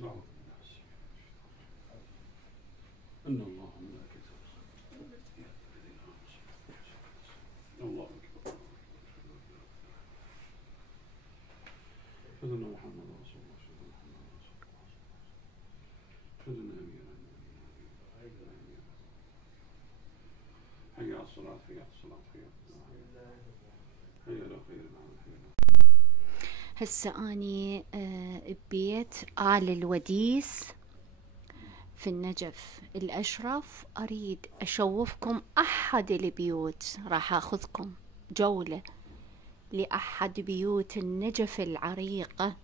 إن الله وملائكته الله أكبر. أشهد أن محمدا رسول الله. أشهد أن أمير حي على الصلاة حي على الصلاة حي على خير العمل. هسه أني ببيت آل الوديس في النجف الأشرف. أريد أشوفكم أحد البيوت، راح أخذكم جولة لأحد بيوت النجف العريقة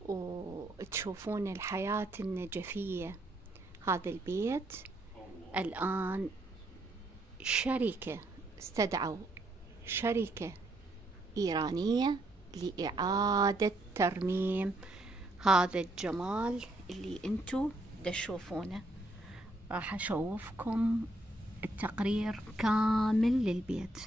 وتشوفون الحياة النجفية. هذا البيت الآن شركة، استدعوا شركة إيرانية لإعادة ترميم هذا الجمال اللي انتو تشوفونه. راح أشوفكم التقرير كامل للبيت.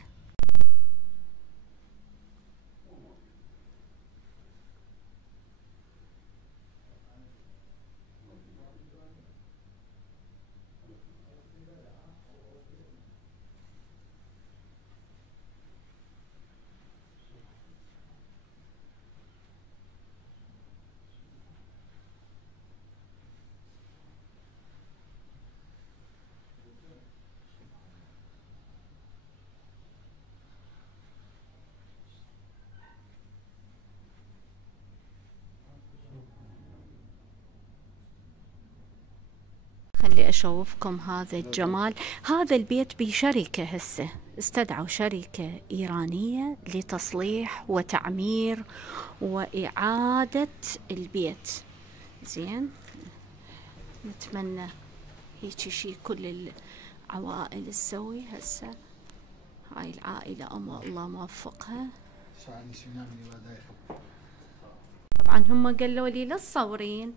خلي أشوفكم هذا الجمال. هذا البيت بشركة، هسه استدعوا شركة إيرانية لتصليح وتعمير وإعادة البيت. زين، نتمنى هيك شي كل العوائل تسوي. هسه هاي العائلة الله موفقها. طبعا هم قالوا لي لا تصورين،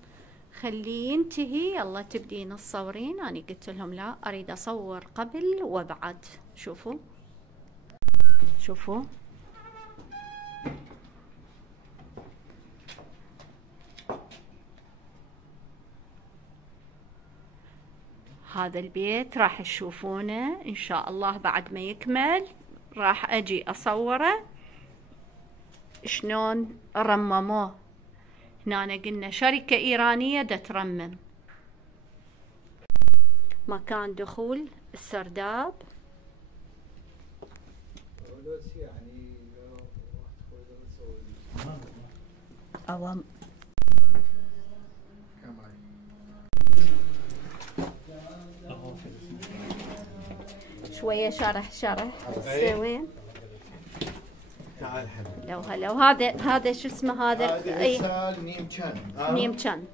خليه ينتهي يلا تبدين تصورين. أنا قلت لهم لا، أريد أصور قبل وبعد. شوفوا شوفوا هذا البيت راح تشوفونه إن شاء الله بعد ما يكمل. راح أجي أصوره شلون رمموه. هنا قلنا شركة إيرانية دا ترمم. مكان دخول السرداب. أوام شوية شرح وين تعال حبيبي. لو هلا. وهذا شو اسمه هذا؟ هذه سال نيمشان. نيمشان.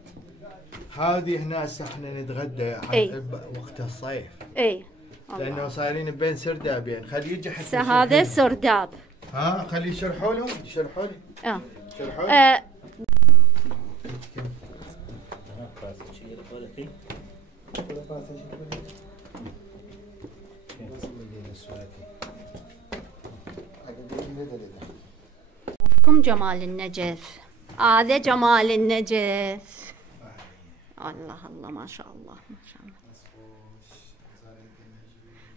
هذه هنا احنا نتغدى وقت الصيف. اي لانه صايرين بين سردابين. خلي يجي حتى هذا سرداب. خلي يشرحوا لهم. يشرحوا لي. شرحوا لي. شوفكم جمال النجف. هذا جمال النجف. الله الله ما شاء الله ما شاء الله.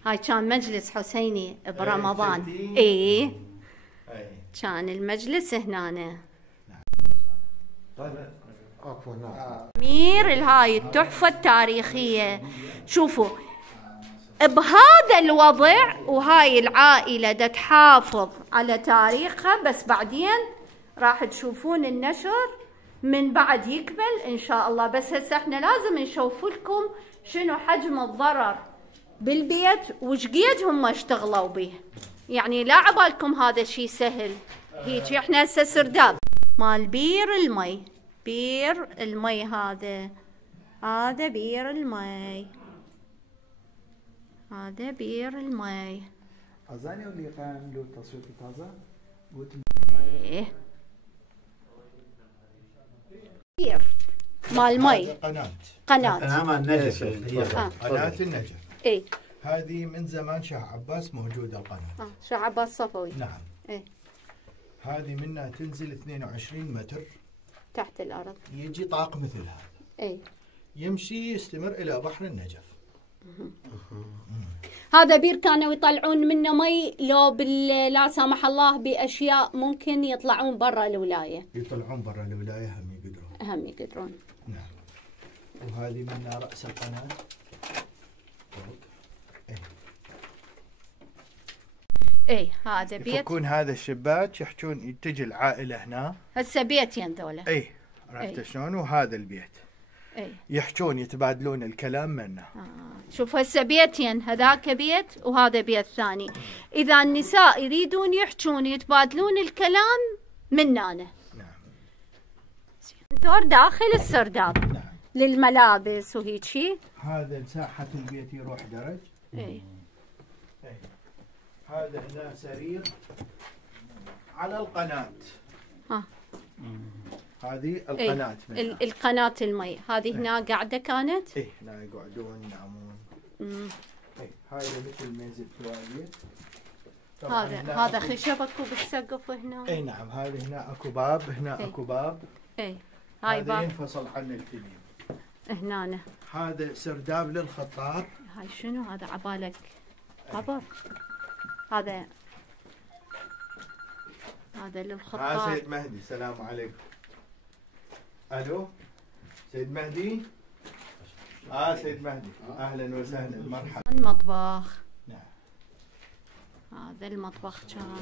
هاي كان مجلس حسيني برمضان. اي كان المجلس هنا. مير هاي التحفة التاريخية. شوفوا بهذا الوضع، وهاي العائلة دا تحافظ على تاريخها. بس بعدين راح تشوفون النشر من بعد يكمل ان شاء الله. بس هسه احنا لازم نشوف لكم شنو حجم الضرر بالبيت وش قيد هم اشتغلوا به. يعني لا عبالكم هذا الشيء سهل هيك. احنا هسه سرداب مال بير المي. بير المي هذا بير المي. هذا بير المي. أظني اللي قام له تصويت تازة قلت ايه بير مال مي. قناة مال النجف. قناة النجف. ايه هذه من زمان شاه عباس موجودة القناة. شاه عباس صفوي. نعم. ايه هذه منها تنزل 22 متر تحت الأرض. يجي طاق مثل هذا. اي يمشي يستمر إلى بحر النجف. هذا بير كانوا يطلعون منه مي لو لا سمح الله بأشياء ممكن يطلعون برا الولاية. يطلعون برا الولاية هم يقدرون. نعم. وهذه من رأس القناة. اي هذا بيت. يفكون هذا الشباك يحجون تجي العائلة هنا. هسه بيتين ذولا. اي عرفت شلون؟ وهذا البيت. اي يحجون يتبادلون الكلام منه. شوف هسه بيتين، هذاك بيت وهذا بيت ثاني. اذا النساء يريدون يحجون يتبادلون الكلام مننا. نعم. دور داخل السرداب. نعم. للملابس وهيك شيء. هذا ساحة البيت يروح درج. اي. هذا هنا سرير على القناة. هذه القناة. القناة المي هذه هنا قاعدة كانت. ايه هنا يقعدون ينامون. ايه هاي مثل ميز التواليت. هذا خشب اكو بالسقف هنا. اي نعم. هذه هنا اكو باب، هنا اكو باب. اي هاي باب ينفصل عن الفيلم. هنا. هذا سرداب للخطار. هاي شنو هذا عبالك قبر؟ هذا للخطار. سيد مهدي. السلام عليكم. الو سيد مهدي. سيد مهدي اهلا وسهلا مرحبا. المطبخ. نعم. هذا المطبخ كان.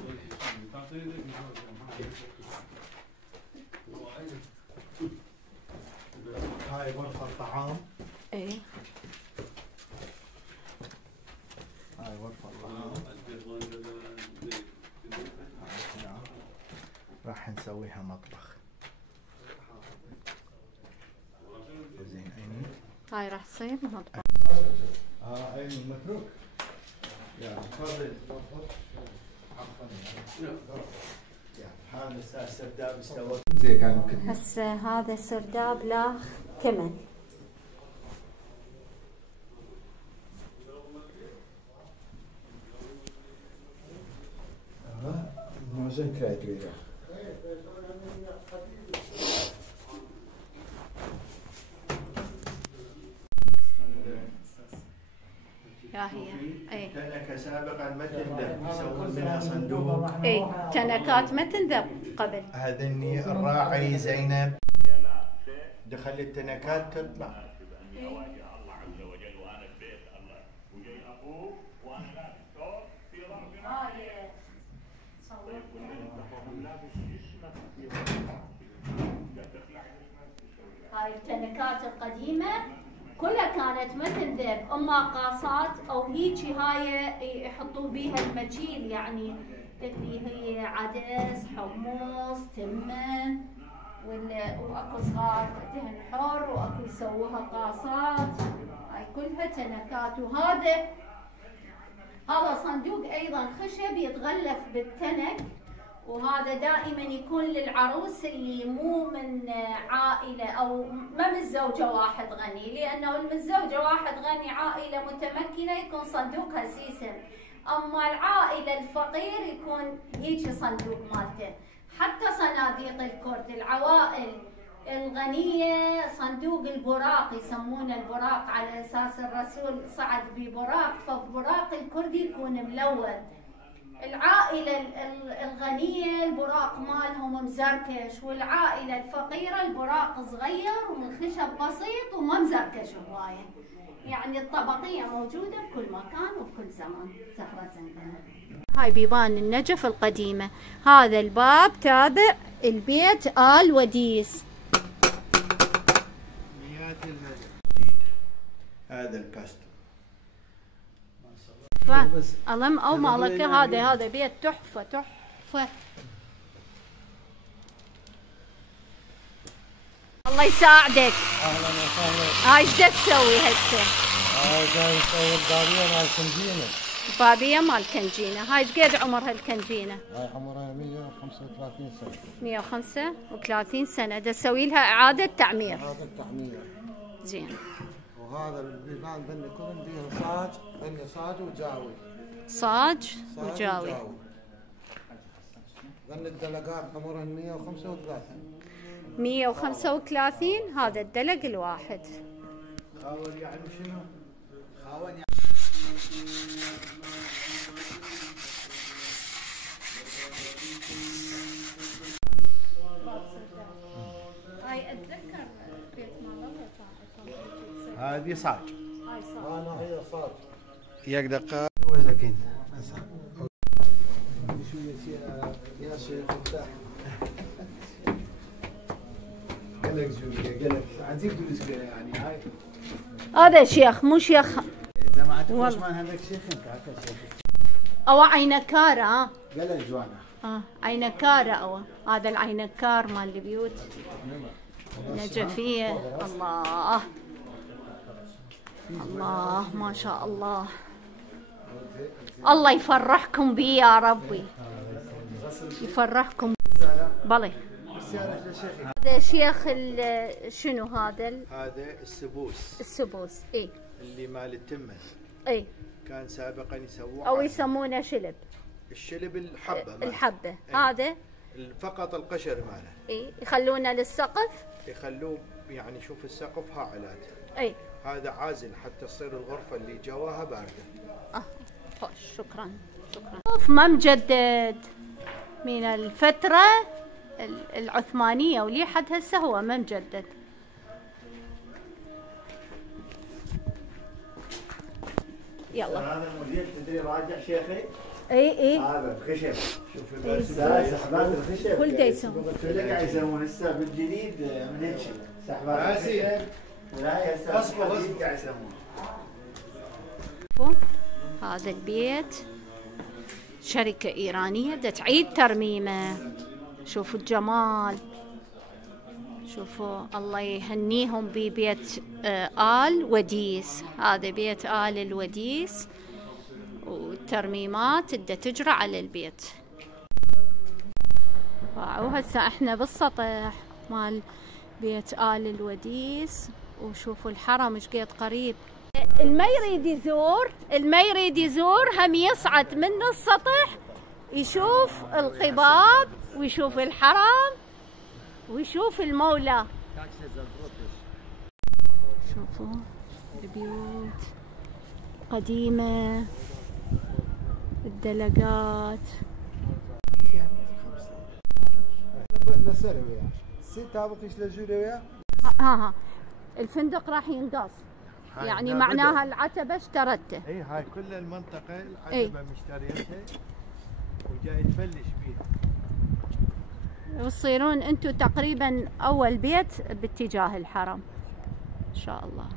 هاي غرفة الطعام. اي هاي غرفة الطعام. راح نسويها مطبخ. زين عيني. هاي راح تصير مطبخ. عيني متروك. يا تفضل. هذا السرداب استوى. زين كان كذي. هسه هذا سرداب له كمل. مازن كايدويا. هي تنكة سابقا ما تندب يسوون منها صندوق. اي تنكات ما تندب قبل. هذني الراعي زينب دخل التنكات تطلع. هاي التنكات القديمة كلها كانت ما تندب، اما قاصات او هيجي هاي يحطوا بيها المجيل، يعني اللي هي عدس، حمص، تمن، واكو صغار دهن حر، واكو يسووها قاصات. هاي كلها تنكات. وهذا صندوق ايضا خشب يتغلف بالتنك، وهذا دائما يكون للعروس اللي مو من عائلة او ما متزوجة واحد غني، لانه المتزوجة واحد غني عائلة متمكنة يكون صندوقها سيسم، اما العائلة الفقير يكون هيك صندوق مالته. حتى صناديق الكرد العوائل الغنية صندوق البراق، يسمونه البراق على اساس الرسول صعد ببراق، فبراق الكردي يكون ملون. العائلة الغنية البراق مالهم مزركش، والعائلة الفقيرة البراق صغير ومن خشب بسيط وما مزركش هواية. يعني الطبقية موجودة بكل مكان وبكل زمان. زهرة زنقنا. هاي بيبان النجف القديمة. هذا الباب تابع البيت آل وديس. هذا الباستو. ألم أو مالك. هذا بيت تحفة. الله يساعدك. اهلا وسهلا. هاي ايش تسوي هسه؟ جاي نسوي البابيه مال الكنجينه. البابيه مال الكنجينه. هاي ايش قد عمرها الكنجينه؟ هاي عمرها 135 سنه. 135 سنه. دا تسوي لها اعاده تعمير. اعاده تعمير. زين. وهذا البيبان بني كلهم بيهم صاج، بني صاج وجاوي. صاج وجاوي. بني الدلقات عمرها 135. 135 هذا الدلق الواحد. خاون يعني شنو؟ خاون يعني هاي اتذكر بيت مال الله هذه صاج. هاي صار. انا هي صاج. ياك دقائق وزكين. شو يا شيخ افتح. قلق شو قلق عزيز تقول يعني هاي. هذا شيخ مو شيخ. اذا ما عرفت من هذاك شيخ انت عارف شيخ. او عينكار قلق جوانا. عينكار او هذا العينكار مال البيوت. نجفية. الله الله ما شاء الله. الله يفرحكم بي يا ربي. يفرحكم. بلي. هذا شيخ شنو هذا؟ هذا السبوس. السبوس اي. اللي مال التمن. اي. كان سابقا يسووه او يسمونه شلب. الشلب الحبه ماله. الحبه هذا فقط القشر ماله. اي يخلونه للسقف. يخلوه يعني شوف السقف ها علاته. اي. هذا عازل حتى تصير الغرفه اللي جواها بارده. خوش شكرا شكرا. ما مجدد من الفتره العثمانيه ولي حد هسه هو ما مجدد. يلا هذا الموديل تدري راجع شيخي؟ اي هذا الخشب. شوف سحبات الخشب كل دا يسوون. كل قاعد يسوون هسه بالجديد من هيك شيء سحبات الخشب. لا هسه اصبر قاعد يسوون. هذا البيت شركة إيرانية دا تعيد ترميمه. شوفوا الجمال. شوفوا الله يهنيهم ببيت آل وديس. هذا بيت آل الوديس والترميمات دا تجرى على البيت. وهسه احنا بالسطح مال بيت آل الوديس. وشوفوا الحرم ايش قد قريب. الما يريد يزور هم يصعد من السطح يشوف القباب ويشوف الحرم ويشوف المولى. شوفوا البيوت قديمة. الدلقات. لسه وياه. ست ابوكيش لجوله وياه. ها الفندق راح ينقص. يعني معناها العتبة اشترته. اي هاي كل المنطقة العتبة مشتريتها وجاي تبلش بيها. وتصيرون انتم تقريبا اول بيت باتجاه الحرم ان شاء الله.